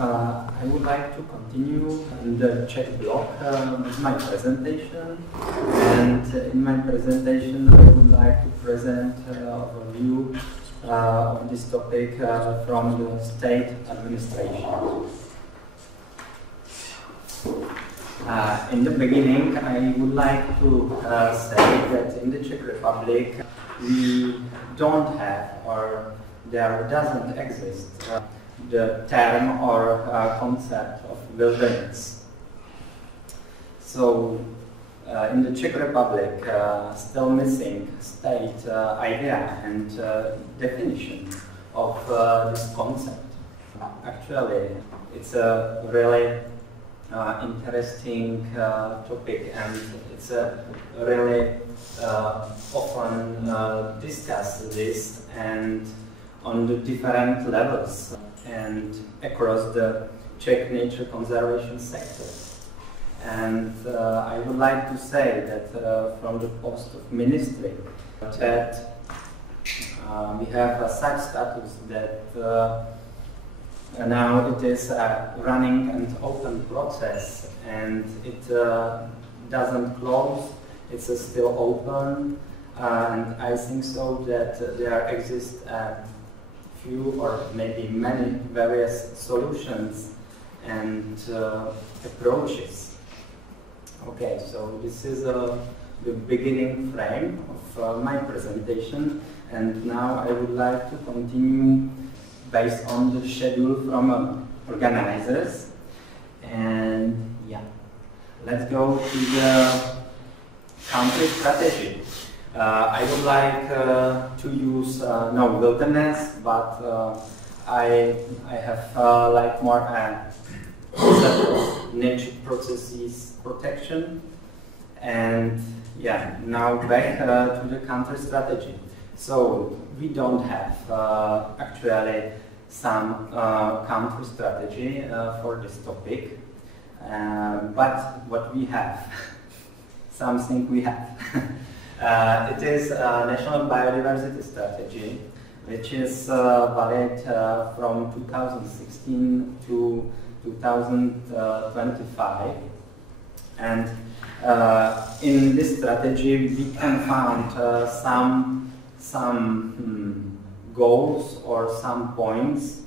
I would like to continue in the Czech block with my presentation, and in my presentation I would like to present a view of this topic from the state administration. In the beginning, I would like to say that in the Czech Republic we don't have, or there doesn't exist, the term or concept of wilderness. So in the Czech Republic, still missing state idea and definition of this concept. Actually, it's a really interesting topic, and it's a really often discussed this and on the different levels and across the Czech nature conservation sector. And I would like to say that from the post of ministry that we have such status that now it is a running and open process, and it doesn't close, it's still open, and I think so that there exist a few or maybe many various solutions and approaches. Okay, so this is the beginning frame of my presentation, and now I would like to continue based on the schedule from organizers. And yeah, let's go to the country strategy. I would like to use no wilderness, but I have like more nature processes protection. And yeah, now back to the country strategy. So we don't have actually some country strategy for this topic, but what we have, something we have. It is a national biodiversity strategy, which is valid from 2016 to 2025. And in this strategy, we can find some goals or some points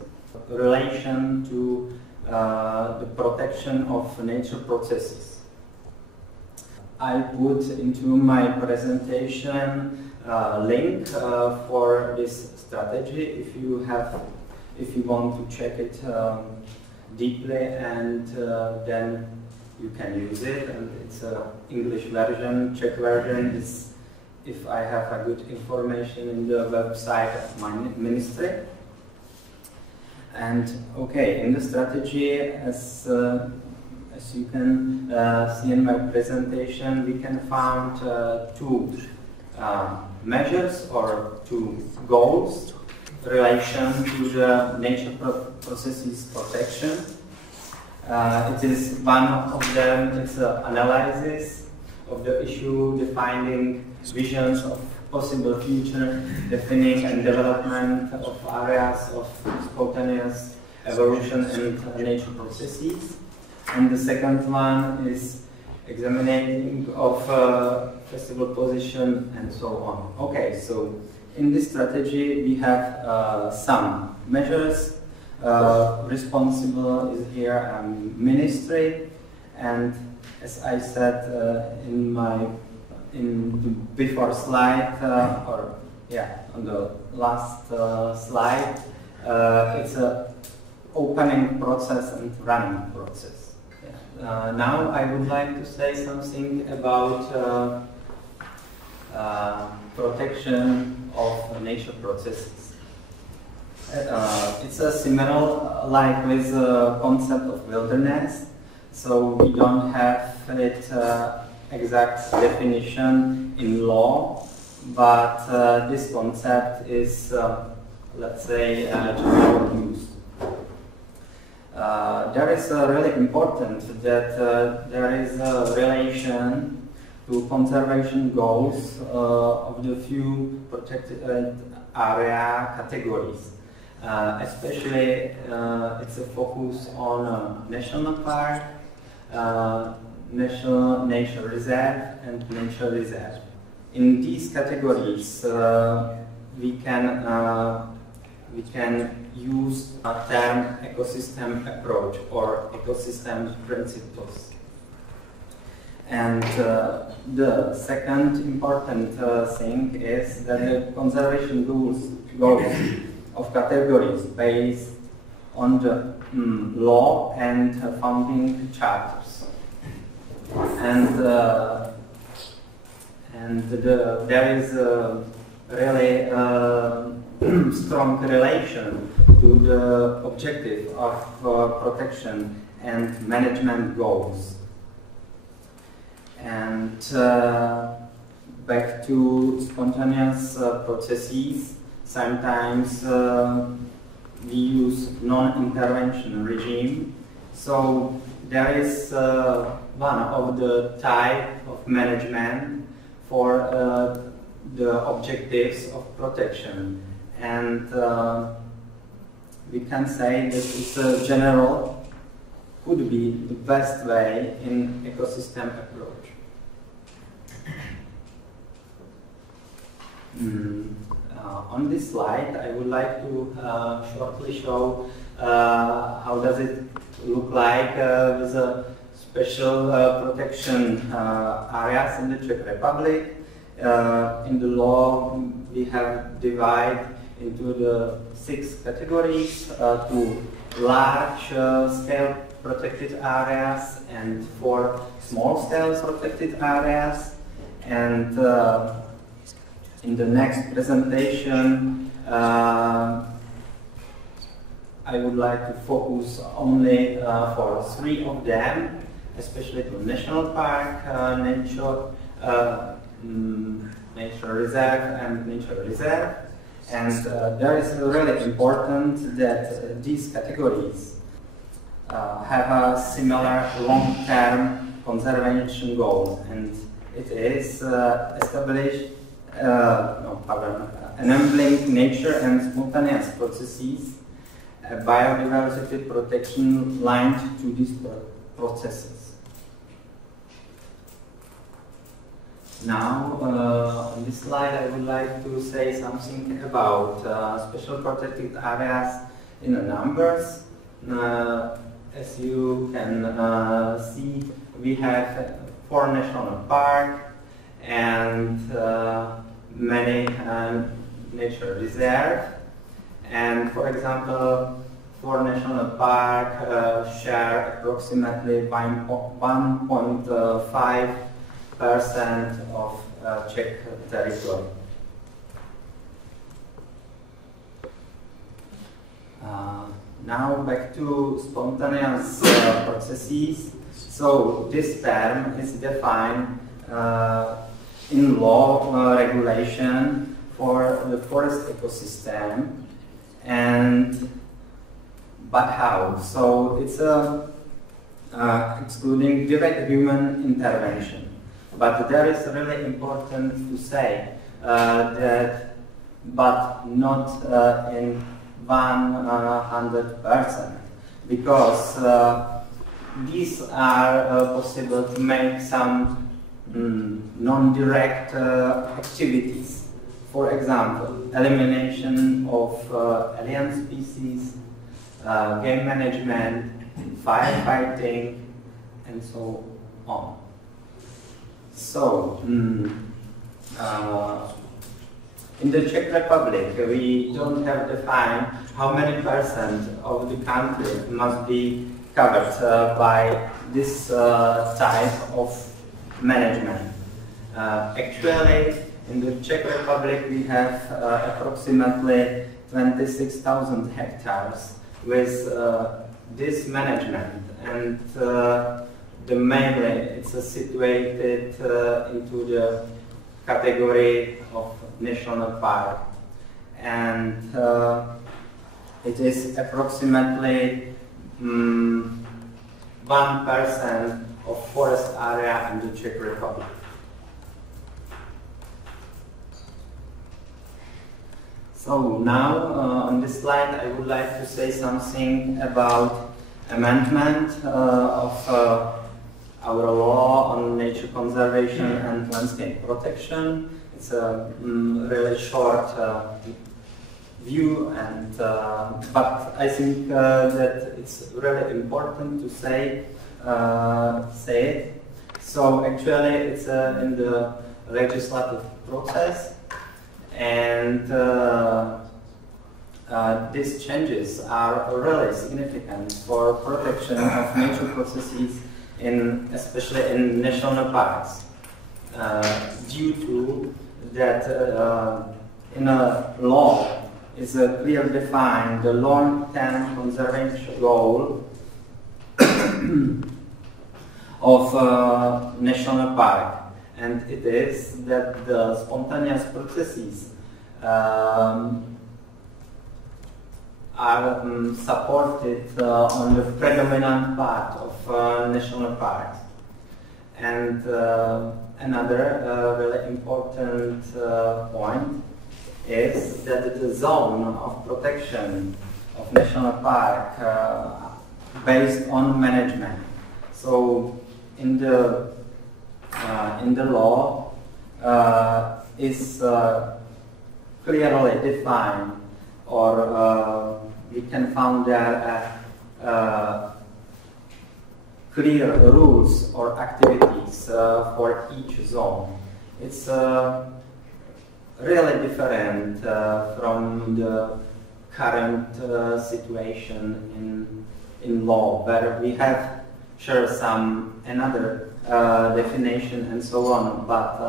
in relation to the protection of nature processes. I put into my presentation a link for this strategy if you want to check it deeply, and then you can use it. And it's an English version. Czech version is if I have a good information in the website of my ministry. And okay, in the strategy, as you can see in my presentation, we can find two measures or two goals in relation to the nature processes protection. It is one of them, it's an analysis of the issue, defining visions of possible future, defining and development of areas of spontaneous evolution and nature processes. And the second one is examining of feasible position and so on. Okay, so in this strategy we have some measures. Responsible is here ministry, and as I said in the before slide, or yeah, on the last slide, it's a opening process and running process. Yeah. Now I would like to say something about protection of nature processes. It's a similar like with the concept of wilderness, so we don't have it exact definition in law, but this concept is, let's say, generally used. There is really important that there is a relation to conservation goals of the few protected area categories. Especially it's a focus on national park, national nature reserve and nature reserve. In these categories we can use a term ecosystem approach or ecosystem principles. And the second important thing is that the conservation goals of categories based on the law and founding charters. And there is a really strong relation to the objective of protection and management goals. And back to spontaneous processes, sometimes we use non-intervention regime. So there is one of the type of management for the objectives of protection, and we can say that it's a general, could be the best way in ecosystem approach. On this slide, I would like to shortly show how does it look like with a special protection areas in the Czech Republic. In the law, we have divided into the 6 categories, to large-scale protected areas and 4 small-scale protected areas. And in the next presentation, I would like to focus only for 3 of them, especially to national park, nature reserve and nature reserve. And there is really important that these categories have a similar long-term conservation goal, and it is enabling nature and spontaneous processes, biodiversity protection linked to these processes. Now, on this slide, I would like to say something about special protected areas in the numbers. As you can see, we have 4 national parks and many nature reserves. And for example, 4 national parks share approximately 1.5% of Czech territory. Now back to spontaneous processes. So this term is defined in law regulation for the forest ecosystem. But how? So it's excluding direct human intervention. But there is really important to say that, but not in 100%, because these are possible to make some non-direct activities. For example, elimination of alien species, game management, firefighting, and so on. So, in the Czech Republic, we don't have defined how many percent of the country must be covered by this type of management. Actually, in the Czech Republic, we have approximately 26,000 hectares with this management, and mainly it's situated into the category of national park, and it is approximately 1% of forest area in the Czech Republic. So now on this slide I would like to say something about amendment of our law on nature conservation and landscape protection. It's a really short view, and but I think that it's really important to say it. So actually, it's in the legislative process, and these changes are really significant for protection of nature processes, especially in national parks, due to that in a law is clearly defined the long-term conservation goal of national park, and it is that the spontaneous processes are supported on the predominant part of national parks. And another really important point is that the zone of protection of national park based on management. So in the law is clearly defined, or we can find there clear rules or activities for each zone. It's really different from the current situation in law, where we have some another definition and so on, but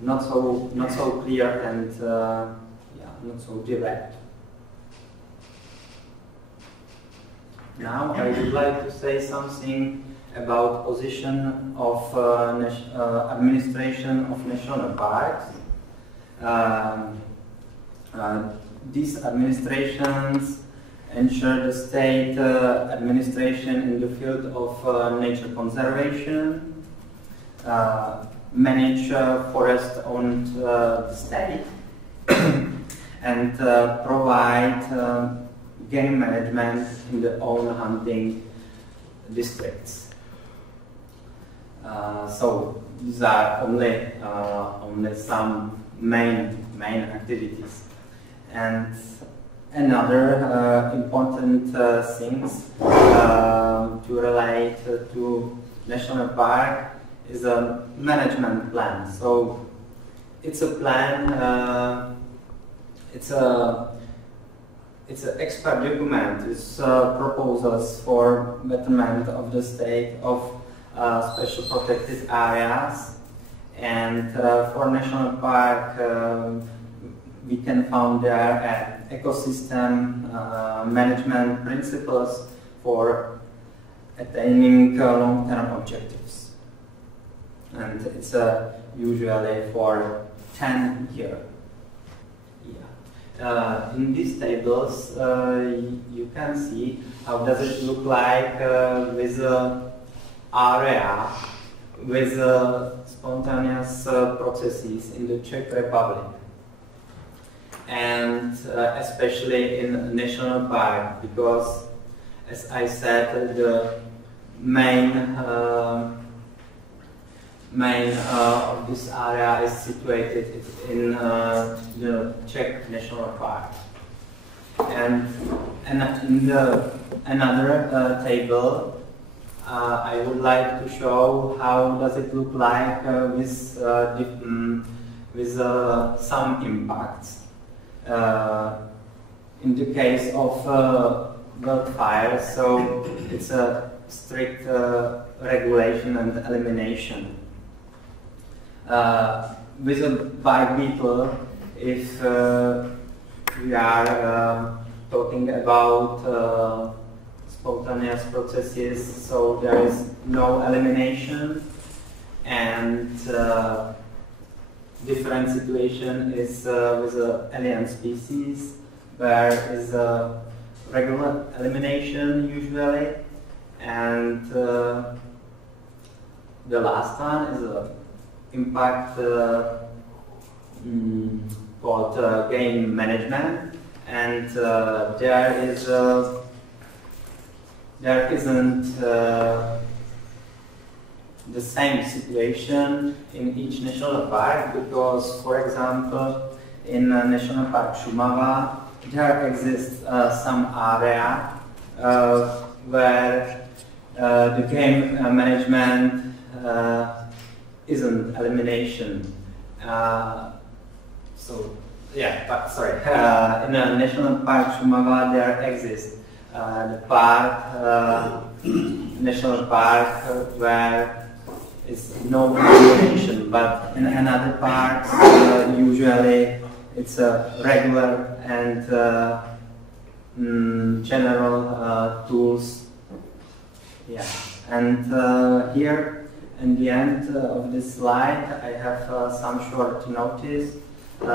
not so clear and not so direct. Now I would like to say something about position of administration of national parks. These administrations ensure the state administration in the field of nature conservation, manage forest-owned state, and provide game management in the own hunting districts. So these are only some main activities. And another important things to relate to national park is a management plan. So it's a plan. It's an expert document. It's proposals for betterment of the state of special protected areas, and for national park we can find there ecosystem management principles for attaining long-term objectives, and it's usually for 10 years. In these tables, you can see how does it look like with area with spontaneous processes in the Czech Republic, and especially in national park, because, as I said, the main of this area is situated in the Czech National Park. And in the another table, I would like to show how does it look like with some impacts. In the case of wildfires, so it's a strict regulation and elimination. With a bike beetle, if we are talking about spontaneous processes, so there is no elimination, and different situation is with alien species, where is a regular elimination usually, and the last one is a impact called game management, and there isn't the same situation in each national park, because, for example, in National Park Šumava, there exists some area where the game management isn't elimination. In National Park Šumava, there exists the national park where it's no elimination, but in another parks, usually it's a regular and general tools. Yeah, and here in the end of this slide, I have some short notice to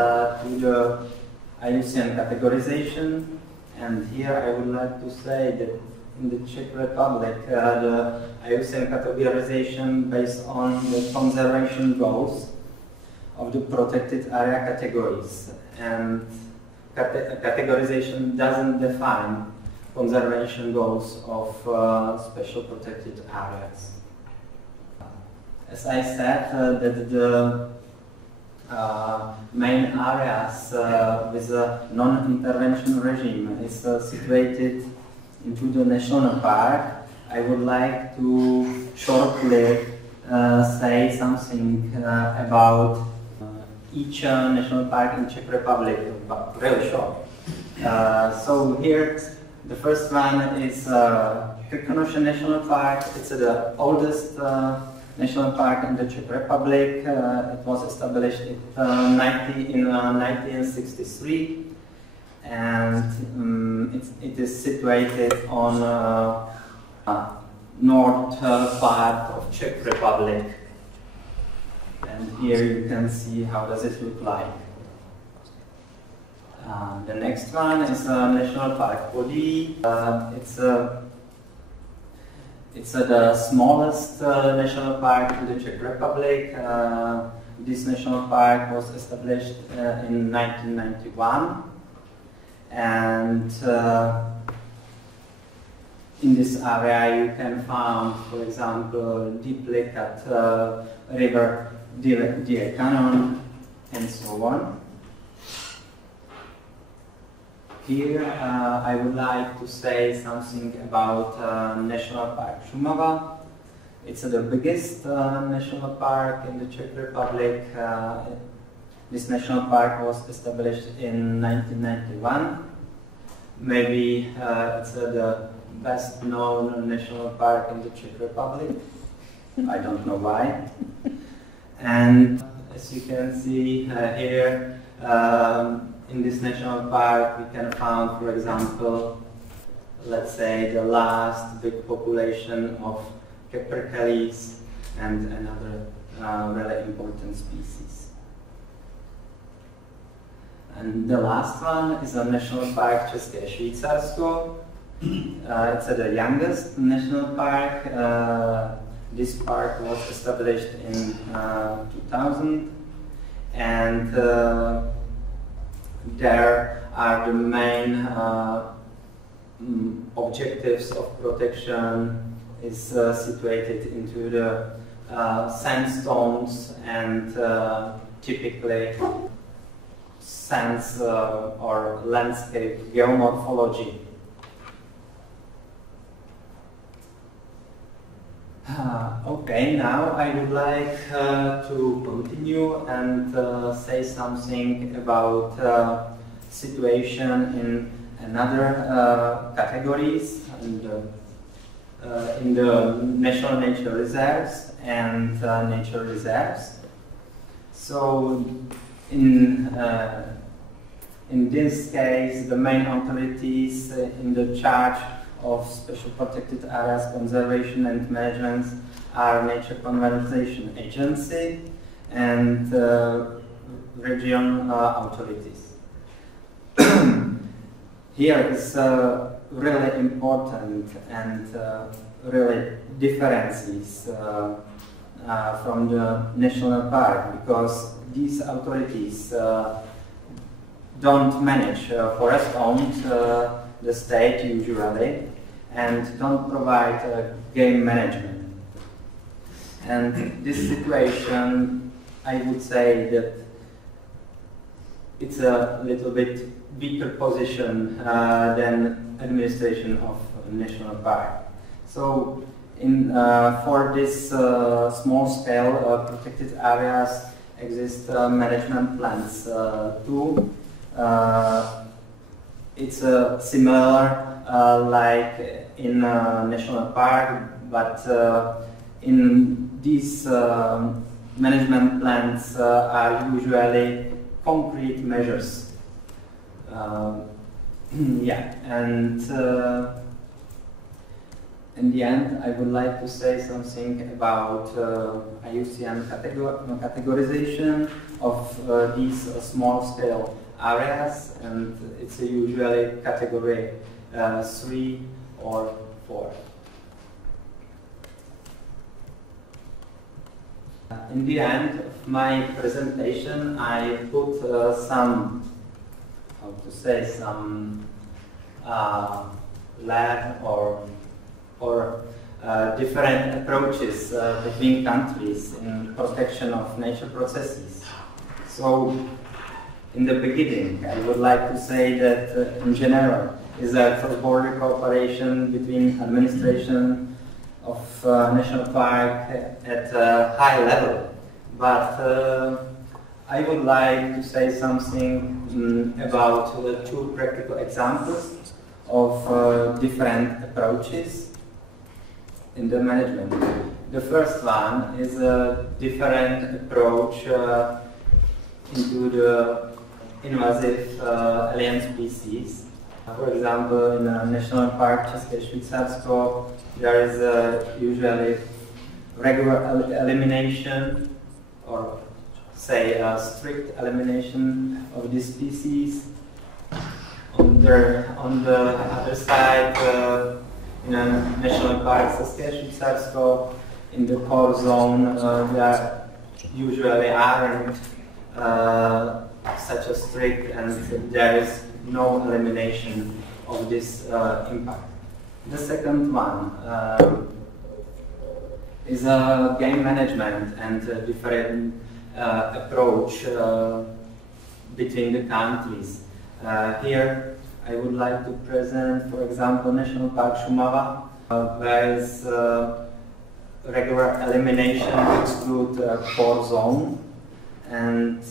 the IUCN categorization, and here I would like to say that in the Czech Republic, the IUCN categorization based on the conservation goals of the protected area categories, and categorization doesn't define conservation goals of special protected areas. As I said, that the main areas with a non-intervention regime is situated into the national park. I would like to shortly say something about each national park in Czech Republic, but really short. So here, the first one is Krkonoše National Park. It's the oldest national park in the Czech Republic. It was established in 1963, and it is situated on north part of Czech Republic. And here you can see how does it look like. The next one is National Park Podí. It's the smallest national park in the Czech Republic. This national park was established in 1991, and in this area you can find, for example, deeply cut river Deer Canyon, and so on. Here I would like to say something about National Park Šumava. It's the biggest national park in the Czech Republic. This national park was established in 1991. Maybe it's the best known national park in the Czech Republic. I don't know why. And as you can see here, in this national park we can find, for example, let's say the last big population of capercaillies and another really important species. And the last one is a National Park České Švýcarsko. It's the youngest national park. This park was established in 2000, and there are the main objectives of protection is situated into the sandstones and typically sands or landscape geomorphology. Okay, now I would like to continue and say something about situation in another categories, and in the national nature reserves and nature reserves. So in this case, the main authorities in the charge of special protected areas conservation and management are Nature Conservation Agency and region authorities. Here is really important and really differences from the national park, because these authorities don't manage forest-owned the state usually, and don't provide game management. And this situation, I would say that it's a little bit weaker position than administration of a national park. So for this small-scale protected areas exist management plans too. It's similar like in a national park, but in these management plans are usually concrete measures. Yeah, and in the end, I would like to say something about IUCN categorization of these small-scale areas, and it's usually category 3 or 4. In the end of my presentation, I put some, how to say, some lab or different approaches between countries in protection of nature processes. So, in the beginning, I would like to say that in general is a cross-border cooperation between administration of national park at a high level. But I would like to say something about 2 practical examples of different approaches in the management. The first one is a different approach into the invasive alien species. For example, in the National Park České Švýcarsko, there is usually regular elimination, or say a strict elimination of this species. On the other side, in a National Park Saské Svicarsko, in the core zone, there usually aren't such a strict, and there is no elimination of this impact. The second one is a game management and a different approach between the countries. Here I would like to present, for example, National Park Šumava, where is regular elimination to exclude core zone, and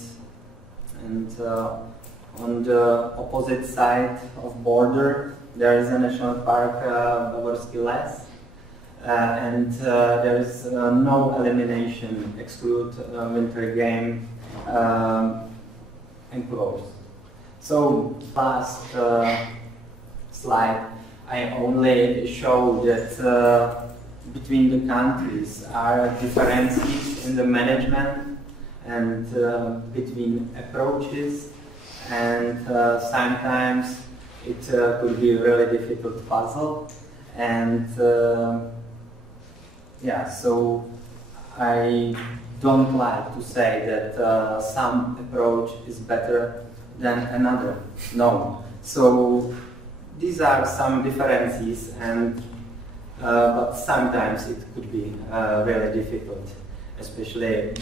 on the opposite side of border there is a National Park Bavorsky les, and there is no elimination, exclude winter game enclosure. So last slide, I only show that between the countries are differences in the management and between approaches, and sometimes it could be a really difficult puzzle, and yeah, so I don't like to say that some approach is better than another. No. So these are some differences, and but sometimes it could be really difficult, especially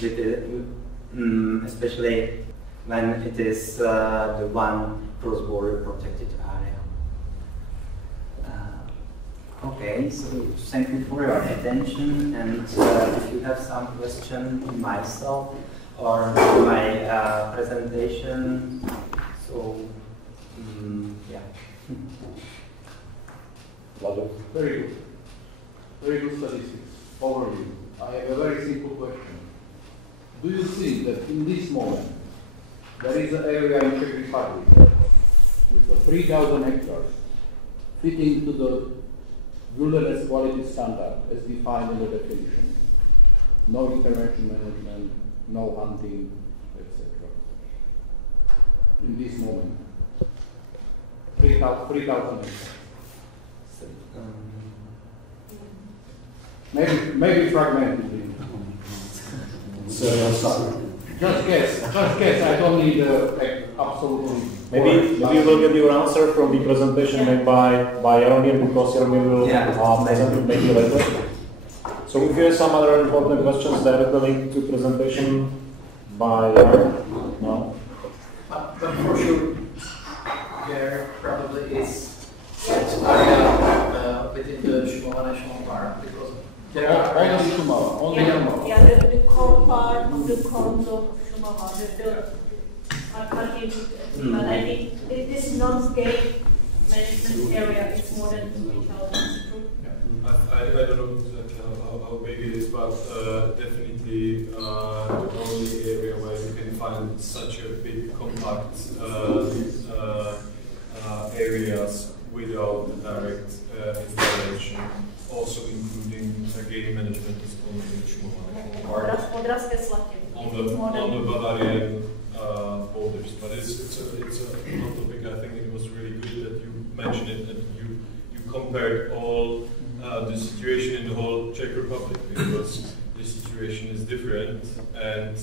especially when it is the one cross-border protected area. Okay, so thank you for your attention, and if you have some question to myself or to my presentation, so yeah. Very good. Very good statistics. Overview. I have a very simple question. Do you think that in this moment there is an area in Czech Republic with 3,000 hectares fitting to the wilderness quality standard as defined in the definition? No intervention management, no hunting, etc. In this moment, 3,000 hectares. Maybe fragmented. So, Just guess. I don't need absolutely. Maybe you will get your answer from the presentation made by Jaromír, because Jaromír will present it maybe later. So if you have some other important questions directly linked to presentation by no? But for sure, there probably is that area within the Šumava National Park, because there are only Šumava, only Šumava. Yeah, the core part of the cones of Šumava, I can't give it, but I think this non-scale management area is more than 3,000. I don't know exactly how big it is, but definitely the only area where you can find such a big compact areas without the direct installation, also including game management, is only in Šumava. On the Bavarian borders, but it's a hot topic. I think it was really good that you mentioned it, and you compared all the situation in the whole Czech Republic, because the situation is different, and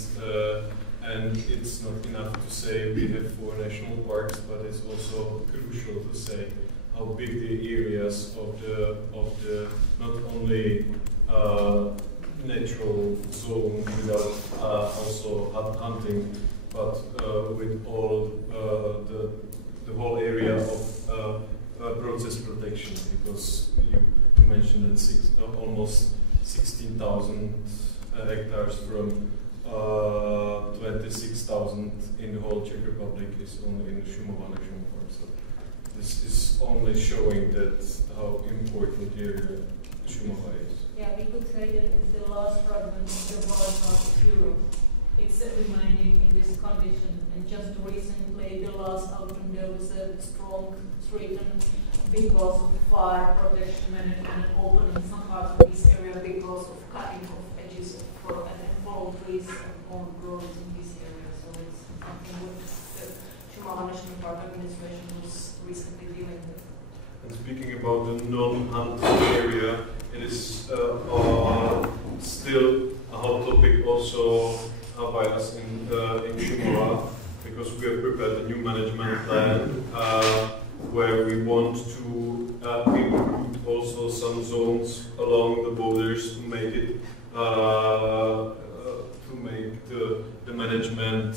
it's not enough to say we have 4 national parks, but it's also crucial to say how big the areas of the not only natural zone without also hunting, but with all the whole area of process protection, because you mentioned that almost 16,000 hectares from 26,000 in the whole Czech Republic is only in the Šumava National Park. So this is only showing that how important the area Šumava is. Yeah, we could say that it's the last fragment of the world part of Europe. It's remaining in this condition, and just recently, the last autumn, there was a strong threaten because of fire protection management and opening some parts of this area because of cutting of edges of fallen trees and old growth in this area. So it's something what the Šumava National Park Administration was recently dealing with. And speaking about the non-hunting area, it is still a hot topic also by us in Šumava, because we have prepared a new management plan where we want to include also some zones along the borders to make it the management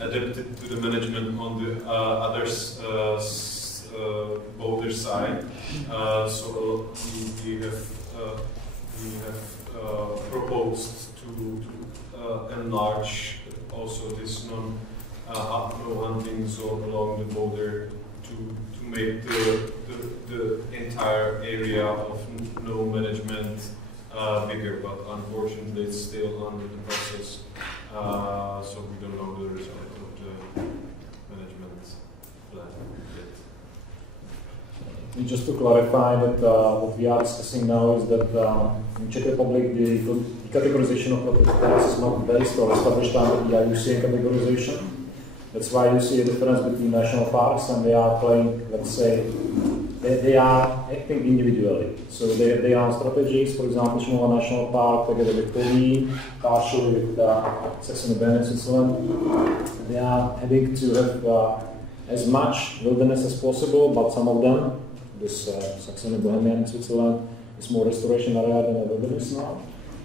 adapted to the management on the other border side. So we have proposed to enlarge also this no hunting zone along the border to make the entire area of no management bigger, but unfortunately it's still under the process, so we don't know the result of the management plan yet. Just to clarify that what we are discussing now is that in Czech Republic the categorization of protected areas is not based or established under the IUCN categorization. That's why you see a difference between national parks, and they are playing, let's say, they are acting individually. So they are strategies, for example, Šumava National Park together with Coll, partially with Saxony and Switzerland. They are having to have as much wilderness as possible, but some of them, this Saxony, Bohemia and Switzerland, is more restoration area than a wilderness now.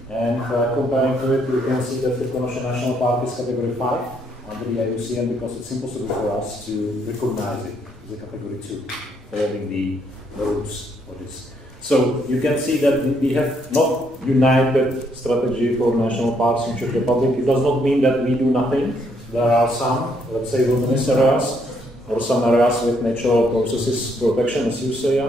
And comparing to it, we can see that the Konoše National Park is category 5 under the IUCN, because it's impossible for us to recognize it as a category 2, following the rules for this. So you can see that we have not united strategy for national parks in Czech Republic. It does not mean that we do nothing. There are some, let's say, wilderness areas, or some areas with natural processes protection, as you say,